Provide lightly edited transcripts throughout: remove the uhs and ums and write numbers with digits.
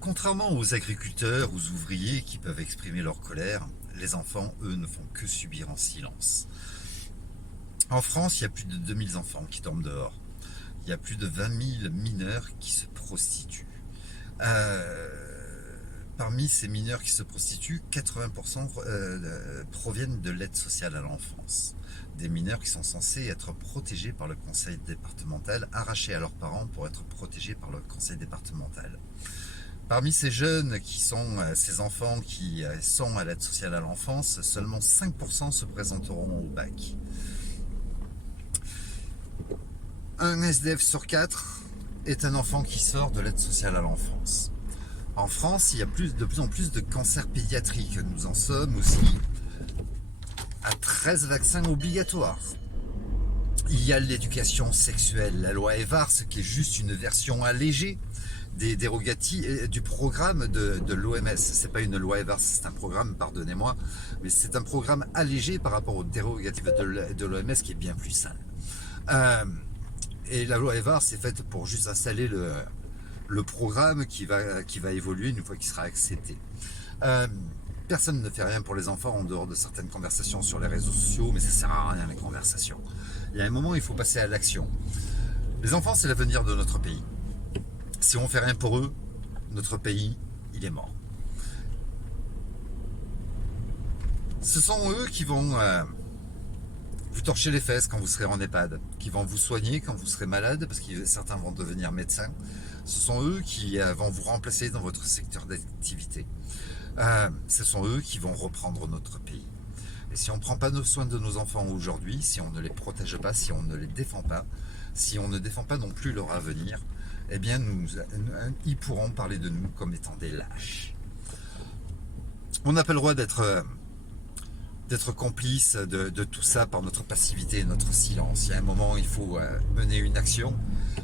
Contrairement aux agriculteurs, aux ouvriers qui peuvent exprimer leur colère, les enfants, eux, ne font que subir en silence. En France, il y a plus de 2000 enfants qui dorment dehors. Il y a plus de 20 000 mineurs qui se prostituent. Parmi ces mineurs qui se prostituent, 80% proviennent de l'aide sociale à l'enfance. Des mineurs qui sont censés être protégés par le conseil départemental, arrachés à leurs parents pour être protégés par le conseil départemental. Parmi ces jeunes qui sont ces enfants qui sont à l'aide sociale à l'enfance, seulement 5% se présenteront au bac. Un SDF sur 4 est un enfant qui sort de l'aide sociale à l'enfance. En France, il y a de plus en plus de cancers pédiatriques. Nous en sommes aussi à 13 vaccins obligatoires. Il y a l'éducation sexuelle, la loi Evars, qui est juste une version allégée des dérogatives du programme de l'OMS. C'est pas une loi Evars, c'est un programme, pardonnez-moi, mais c'est un programme allégé par rapport aux dérogatives de l'OMS qui est bien plus sale. Et la loi Evars est faite pour juste installer le programme qui va évoluer une fois qu'il sera accepté. Personne ne fait rien pour les enfants en dehors de certaines conversations sur les réseaux sociaux, mais ça sert à rien les conversations. Il y a un moment, il faut passer à l'action. Les enfants, c'est l'avenir de notre pays. Si on ne fait rien pour eux, notre pays, il est mort. Ce sont eux qui vont vous torcher les fesses quand vous serez en EHPAD, qui vont vous soigner quand vous serez malade, parce que certains vont devenir médecins. Ce sont eux qui vont vous remplacer dans votre secteur d'activité. Ce sont eux qui vont reprendre notre pays. Et si on ne prend pas soin de nos enfants aujourd'hui, si on ne les protège pas, si on ne les défend pas, si on ne défend pas non plus leur avenir, eh bien ils pourront parler de nous comme étant des lâches. On n'a pas le droit d'être complice de tout ça par notre passivité et notre silence. Il y a un moment, il faut mener une action.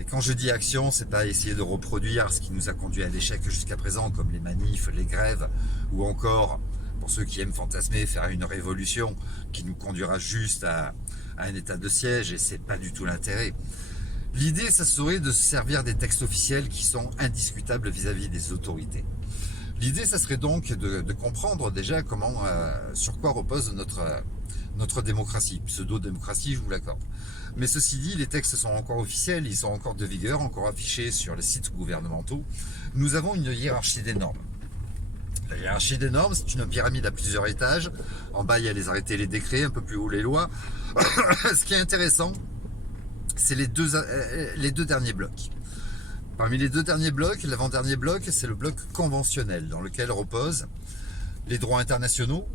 Et quand je dis action, c'est pas essayer de reproduire ce qui nous a conduit à l'échec jusqu'à présent, comme les manifs, les grèves, ou encore, pour ceux qui aiment fantasmer, faire une révolution qui nous conduira juste à un état de siège, et c'est pas du tout l'intérêt. L'idée, ça serait de se servir des textes officiels qui sont indiscutables vis-à-vis des autorités. L'idée, ça serait donc de comprendre déjà sur quoi repose notre démocratie, pseudo-démocratie, je vous l'accorde. Mais ceci dit, les textes sont encore officiels, ils sont encore de vigueur, encore affichés sur les sites gouvernementaux. Nous avons une hiérarchie des normes. La hiérarchie des normes, c'est une pyramide à plusieurs étages. En bas, il y a les arrêtés, les décrets, un peu plus haut, les lois. Ce qui est intéressant, c'est les deux derniers blocs. Parmi les deux derniers blocs, l'avant-dernier bloc, c'est le bloc conventionnel, dans lequel reposent les droits internationaux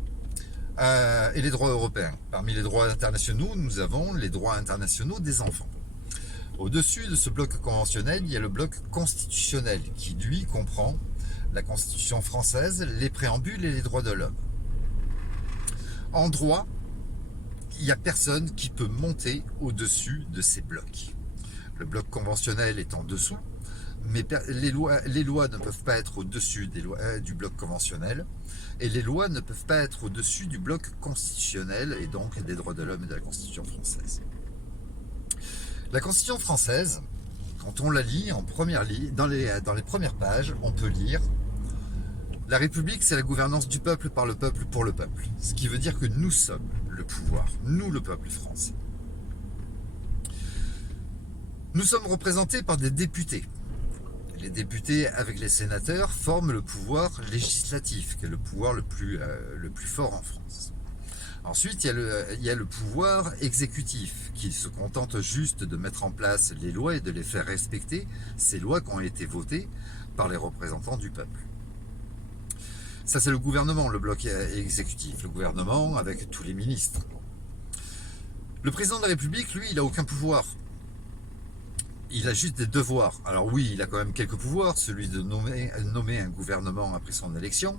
et les droits européens. Parmi les droits internationaux, nous avons les droits internationaux des enfants. Au-dessus de ce bloc conventionnel, il y a le bloc constitutionnel, qui lui comprend la Constitution française, les préambules et les droits de l'homme. En droit, il n'y a personne qui peut monter au-dessus de ces blocs. Le bloc conventionnel est en dessous, mais les lois ne peuvent pas être au-dessus du bloc conventionnel, et les lois ne peuvent pas être au-dessus du bloc constitutionnel, et donc des droits de l'homme et de la Constitution française. La Constitution française, quand on la lit en première ligne, dans les premières pages, on peut lire « La République, c'est la gouvernance du peuple, par le peuple, pour le peuple ». Ce qui veut dire que nous sommes le pouvoir, nous le peuple français. Nous sommes représentés par des députés. Les députés, avec les sénateurs, forment le pouvoir législatif, qui est le pouvoir le plus fort en France. Ensuite, il y a le pouvoir exécutif, qui se contente juste de mettre en place les lois et de les faire respecter, ces lois qui ont été votées par les représentants du peuple. Ça, c'est le gouvernement, le bloc exécutif. Le gouvernement avec tous les ministres. Le président de la République, lui, il n'a aucun pouvoir. Il a juste des devoirs. Alors oui, il a quand même quelques pouvoirs, celui de nommer un gouvernement après son élection.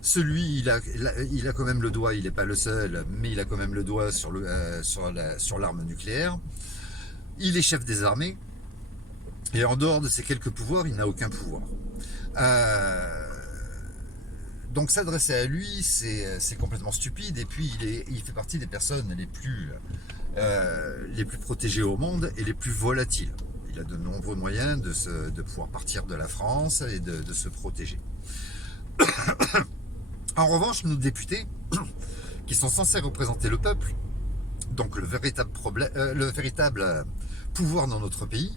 Celui, il a quand même le doigt, il n'est pas le seul, mais il a quand même le doigt sur l'arme nucléaire. Il est chef des armées. Et en dehors de ces quelques pouvoirs, il n'a aucun pouvoir. Donc s'adresser à lui, c'est complètement stupide. Et puis il fait partie des personnes les plus protégées au monde et les plus volatiles. Il a de nombreux moyens de pouvoir partir de la France et de se protéger. En revanche, nos députés, qui sont censés représenter le peuple, donc le véritable pouvoir dans notre pays,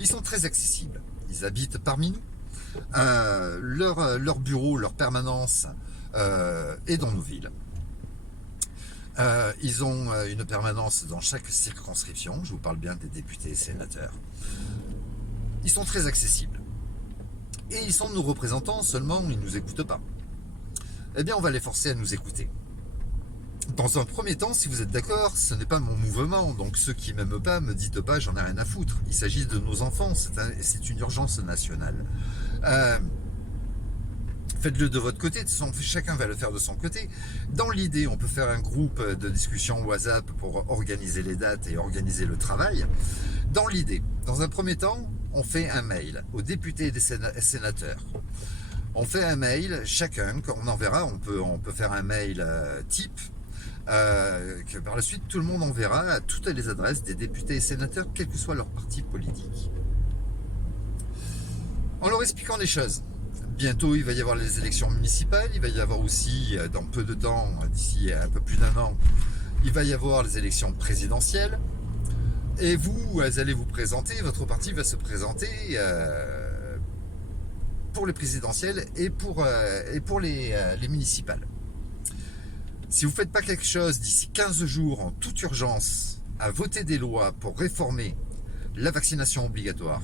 ils sont très accessibles. Ils habitent parmi nous. Leur bureau, leur permanence est dans nos villes. Ils ont une permanence dans chaque circonscription. Je vous parle bien des députés et sénateurs. Ils sont très accessibles. Et ils sont nos représentants, seulement ils ne nous écoutent pas. Eh bien, on va les forcer à nous écouter. Dans un premier temps, si vous êtes d'accord, ce n'est pas mon mouvement, donc ceux qui m'aiment pas, me dites pas, j'en ai rien à foutre. Il s'agit de nos enfants, c'est une urgence nationale. Faites-le de votre côté, de toute façon, chacun va le faire de son côté. Dans l'idée, on peut faire un groupe de discussion WhatsApp pour organiser les dates et organiser le travail. Dans l'idée, dans un premier temps, on fait un mail aux députés et des sénateurs. On fait un mail, chacun, quand on enverra, on peut faire un mail type, que par la suite tout le monde enverra à toutes les adresses des députés et sénateurs, quel que soit leur parti politique. En leur expliquant les choses. Bientôt, il va y avoir les élections municipales, il va y avoir aussi, dans peu de temps, d'ici un peu plus d'1 an, il va y avoir les élections présidentielles. Et vous allez vous présenter, votre parti va se présenter pour les présidentielles et pour les municipales. Si vous ne faites pas quelque chose d'ici 15 jours en toute urgence à voter des lois pour réformer la vaccination obligatoire,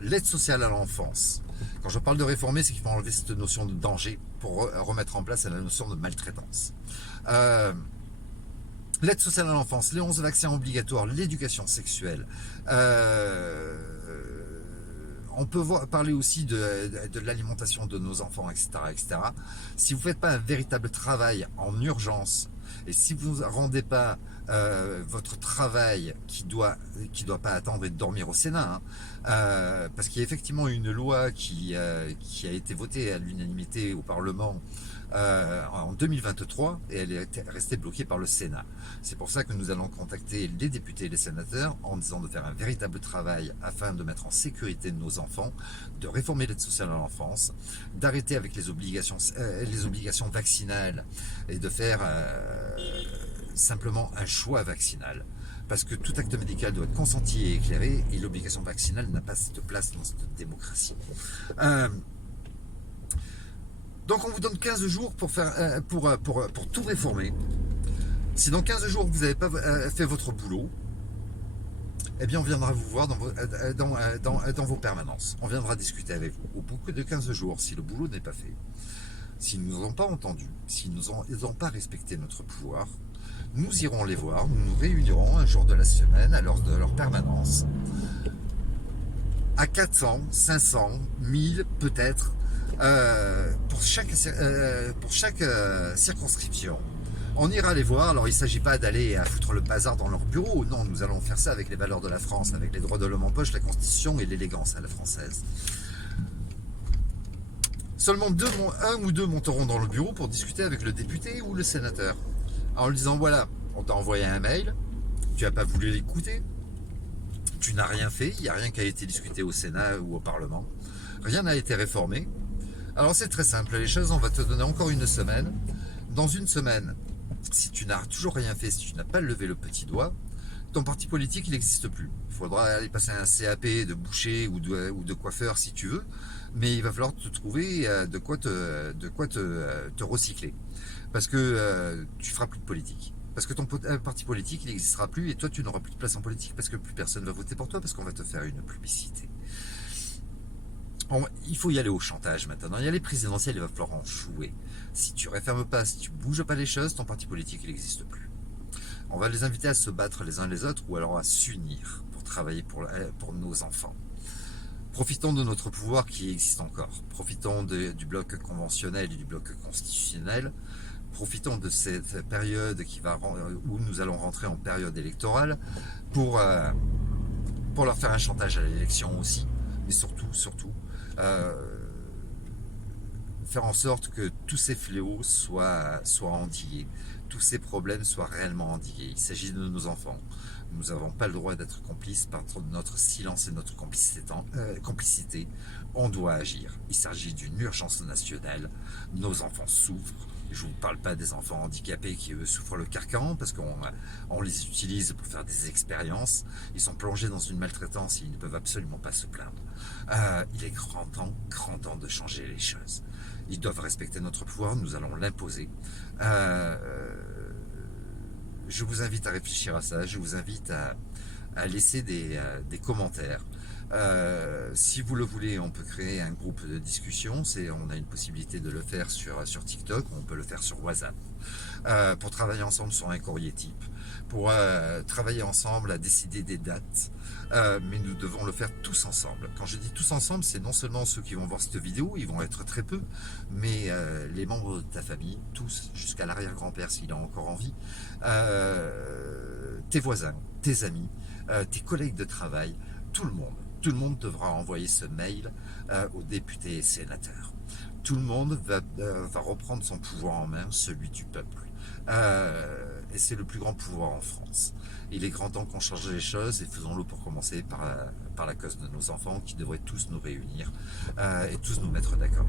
l'aide sociale à l'enfance, quand je parle de réformer, c'est qu'il faut enlever cette notion de danger pour remettre en place la notion de maltraitance. L'aide sociale à l'enfance, les 11 vaccins obligatoires, l'éducation sexuelle. On peut parler aussi de l'alimentation de nos enfants, etc., etc. Si vous ne faites pas un véritable travail en urgence, et si vous ne rendez pas votre travail qui doit pas attendre et dormir au Sénat, parce qu'il y a effectivement une loi qui a été votée à l'unanimité au Parlement en 2023 et elle est restée bloquée par le Sénat. C'est pour ça que nous allons contacter les députés et les sénateurs en disant de faire un véritable travail afin de mettre en sécurité nos enfants, de réformer l'aide sociale à l'enfance, d'arrêter avec les obligations vaccinales et de faire simplement un choix vaccinal. Parce que tout acte médical doit être consenti et éclairé et l'obligation vaccinale n'a pas cette place dans cette démocratie. Donc on vous donne 15 jours pour tout réformer. Si dans 15 jours vous n'avez pas fait votre boulot, eh bien on viendra vous voir dans vos permanences. On viendra discuter avec vous. Au bout de 15 jours, si le boulot n'est pas fait, s'ils ne nous ont pas entendus, s'ils n'ont pas respecté notre pouvoir, nous irons les voir, nous nous réunirons un jour de la semaine à l'heure de leur permanence, à 400, 500, 1000 peut-être, pour chaque circonscription. On ira les voir, alors il ne s'agit pas d'aller à foutre le bazar dans leur bureau, non, nous allons faire ça avec les valeurs de la France, avec les droits de l'homme en poche, la Constitution et l'élégance à la française. Seulement un ou deux monteront dans le bureau pour discuter avec le député ou le sénateur. En lui disant, voilà, on t'a envoyé un mail, tu n'as pas voulu l'écouter, tu n'as rien fait, il n'y a rien qui a été discuté au Sénat ou au Parlement, rien n'a été réformé. Alors c'est très simple, les choses, on va te donner encore une semaine. Dans une semaine, si tu n'as toujours rien fait, si tu n'as pas levé le petit doigt, ton parti politique, il n'existe plus. Il faudra aller passer un CAP de boucher ou de coiffeur si tu veux, mais il va falloir te trouver de quoi te recycler. Parce que tu feras plus de politique. Parce que ton parti politique, il n'existera plus et toi, tu n'auras plus de place en politique parce que plus personne ne va voter pour toi parce qu'on va te faire une publicité. Il faut y aller au chantage maintenant. Il y a les présidentielles, il va falloir en jouer. Si tu ne refermes pas, si tu ne bouges pas les choses, ton parti politique, il n'existe plus. On va les inviter à se battre les uns les autres ou alors à s'unir pour travailler pour nos enfants. Profitons de notre pouvoir qui existe encore. Profitons du bloc conventionnel et du bloc constitutionnel. Profitons de cette période où nous allons rentrer en période électorale pour leur faire un chantage à l'élection aussi. Mais surtout, faire en sorte que tous ces fléaux soient endigués, tous ces problèmes soient réellement endigués. Il s'agit de nos enfants. Nous n'avons pas le droit d'être complices par notre silence et notre complicité. On doit agir. Il s'agit d'une urgence nationale. Nos enfants souffrent. Je ne vous parle pas des enfants handicapés qui, eux, souffrent le carcan parce qu'on les utilise pour faire des expériences. Ils sont plongés dans une maltraitance et ils ne peuvent absolument pas se plaindre. Il est grand temps de changer les choses. Ils doivent respecter notre pouvoir, nous allons l'imposer. Je vous invite à réfléchir à ça, je vous invite à laisser des commentaires. Si vous le voulez, on peut créer un groupe de discussion. On a une possibilité de le faire sur TikTok, on peut le faire sur WhatsApp. Pour travailler ensemble sur un courrier type, pour travailler ensemble à décider des dates. Mais nous devons le faire tous ensemble. Quand je dis tous ensemble, c'est non seulement ceux qui vont voir cette vidéo, ils vont être très peu, mais les membres de ta famille, tous, jusqu'à l'arrière-grand-père s'il a encore envie, tes voisins, tes amis, tes collègues de travail, tout le monde devra envoyer ce mail aux députés et sénateurs. Tout le monde va reprendre son pouvoir en main, celui du peuple. Et c'est le plus grand pouvoir en France. Il est grand temps qu'on change les choses et faisons-le pour commencer par la cause de nos enfants qui devraient tous nous réunir et tous nous mettre d'accord.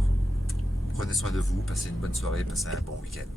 Prenez soin de vous, passez une bonne soirée, passez un bon week-end.